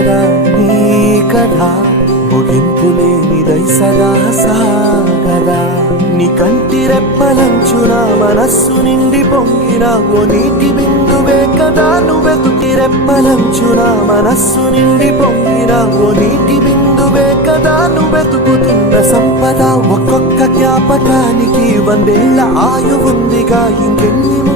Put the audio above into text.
ఉండగా నీ కదా ముగింపు లేని దైసగా సాగదా నీ కంటి రెప్పలంచున మనస్సు నిండి పొంగినా ఓ నీటి బిందువే కదా నువ్వెతుకి రెప్పలంచున మనస్సు నిండి పొంగినా ఓ నీటి బిందువే కదా నువ్వెతుకుతున్న సంపద ఒక్కొక్క జ్ఞాపకానికి వందేళ్ల ఆయు